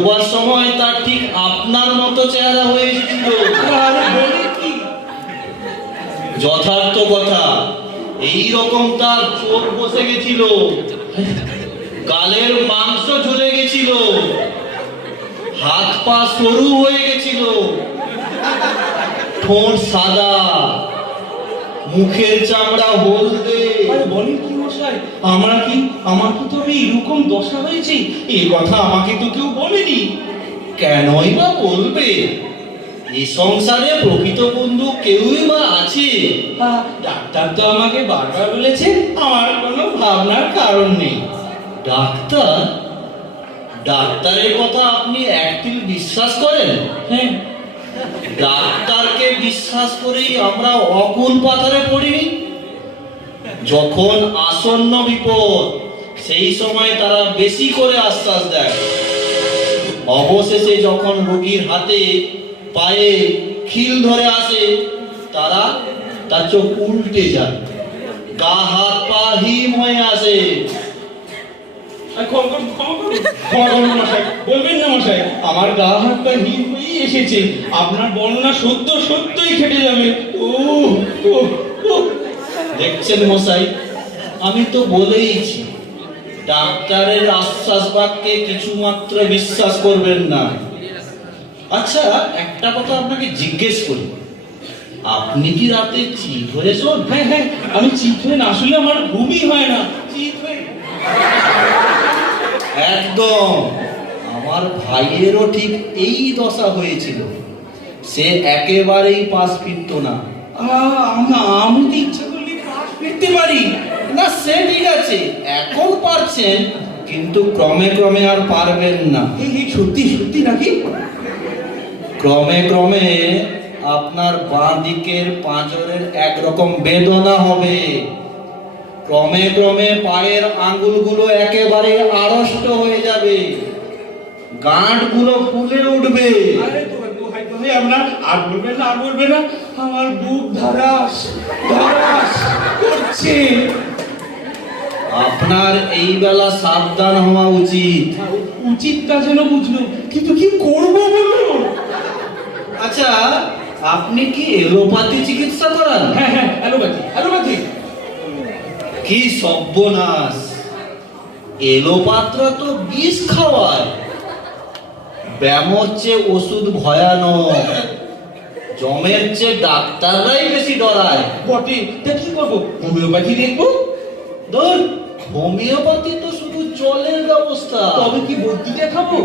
হবার সময় তার ঠিক আপনার মতো চেহারা হয়েছিল। যথার্থ কথা, এই রকম তার চোখ বসে গেছিল, গালের মাংস ঝুলে গেছিল, হাত পা সরু হয়ে গেছিল, ঠোঁট সাদা, মুখের চামড়া হলদে। বলেন কি মশাই, আমার কি তবে এরকম দশা হয়েছে? এই কথা আমাকে তো কেউ বলেনি। কেনই বা বলবে? এই সংসারে প্রকৃত বন্ধু কেউই বা আছে? ডাক্তার তো আমাকে বারবার বলেছে আমার কোনো ভাবনার কারণ নেই। ডাক্তার? ডাক্তারের কথা আপনি একদিন বিশ্বাস করেন? হ্যাঁ, ডাক্তারকে বিশ্বাস করেই আমরা অকুল পাথারে পড়িনি। যখন আসন্ন বিপদ, সেই সময় তারা বেশি করে আশ্বাস দেয়। অবশেষে যখন রোগীর হাতে পায়ে খিল ধরে আসে, তার চোখ উল্টে যায়, গা হাত পা হিম হয়ে আসে। বলবেন না মশাই, আমার গা হাত পা হিম হয়েই এসেছে। আপনার বর্ণনা সত্যই খেটে যাবে। দেখছেন মশাই, আমি তো বলেইছি, ডাক্তারের আশ্বাস বাক্যে কিছুমাত্র বিশ্বাস করবেন না। আচ্ছা, একটা কথা আপনাকে জিজ্ঞেস করি, আপনি কি রাতে চিত হয়ে শোন? হ্যাঁ, আমি চিত হয়ে না, আসলে আমার ঘুমই হয় না। চিত হয়ে একদম। আমার ভাইয়েরও ঠিক এই দশা হয়েছিল। সে একেবারেই পাশ ফিরত না। আমি তো ইচ্ছা করলে পাশ ফিরতে পারি না, সে ঠিক আছে, এখন পারছেন, কিন্তু ক্রমে ক্রমে আর পারবেন না। সত্যি নাকি? ক্রমে ক্রমে আপনার বাঁ দিকের পাঁজরের একরকম বেদনা হবে। ক্রমে ক্রমে পায়ের আঙ্গুলগুলো একেবারে আড়ষ্ট হয়ে যাবে, গাঁটগুলো ফুলে উঠবে। আপনার আর বলবে না, আমার বুক ধরাস করছে। আপনার এই বেলা সাবধান হওয়া উচিত। উচিতটা যেন বুঝলো, কিন্তু কি করবো বলুন? আচ্ছা, আপনি কি এলোপ্যাথি চিকিৎসা করান? হ্যাঁ, অ্যালোপ্যাথি। কি সর্বনাশ! এলোপাত্রা তো বিষ খাওয়ায়। ব্যামোর চেয়ে ওষুধ ভয়ানক, জমের চেয়ে ডাক্তাররাই বেশি ডরায়। বটে, তা কি করবো? হোমিওপ্যাথি দেখবো। ধর, হোমিওপ্যাথি তো শুধু জলের ব্যবস্থা। তবে কি বদ্যি দেখাবো?